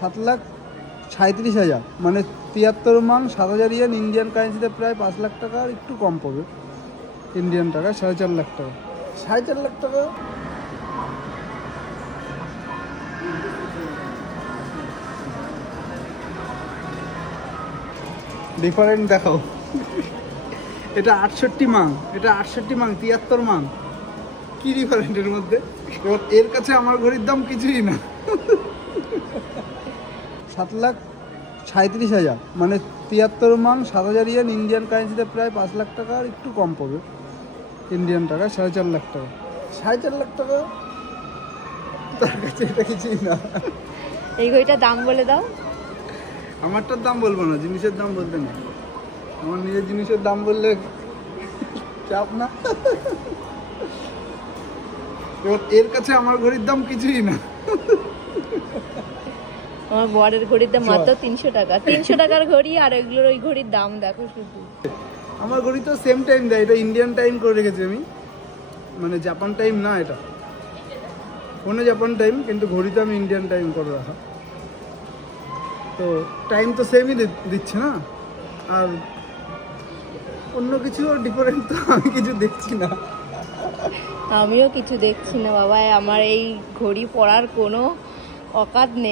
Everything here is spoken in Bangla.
7,37,000 মানে 73 মান 7,000 ইয়েন ইন্ডিয়ান কারেন্সিতে প্রায় 5 লাখ টাকা আর একটু কম পাবে ইন্ডিয়ান টাকা 4.5 লাখ টাকা 4.5 লাখ টাকা। ডিফারেন্ট দেখাও। এটা 68 মাং, এটা 68 মাং, 73 মাং, কি ডিফারেন্টের মধ্যে? এর কাছে আমার ঘড়ির দাম কিছুই না। 7,37,000 মানে 73 মান 7,000 ইয়েন ইন্ডিয়ান কারেন্সিতে প্রায় 5 লাখ টাকা আর একটু কম পাবে ইন্ডিয়ান টাকা 4.5 লাখ টাকা 4.5 লাখ টাকা। তার কাছে এটা কিছুই না। এই ঘড়িটার দাম বলে দাও। আমারটার দাম বলবো না, জিনিসের দাম বলতে না। আমার নিজের জিনিসের দাম বললে চাপ না। এর কাছে আমার ঘড়ির দাম কিছুই না। আমার বরের ঘড়ির দাম মাত্র 300 টাকা। 300 টাকার ঘড়ি আর এগুলোর ওই ঘড়ির দাম দেখো শুধু। আমার ঘড়ি তো সেম টাইম দেয়, এটা ইন্ডিয়ান টাইম করে রেখেছি আমি, মানে জাপান টাইম না, এটা ফোনে জাপান টাইম কিন্তু ঘড়িতে আমি ইন্ডিয়ান টাইম করে রাখা। তো টাইম তো সেমই দিচ্ছে না, আর অন্য কিছু ডিফারেন্ট তো আমি কিছু দেখছি না। আমিও কিছু দেখছি না বাবা, আমার এই ঘড়ি পরার কোনো অকাত নেই।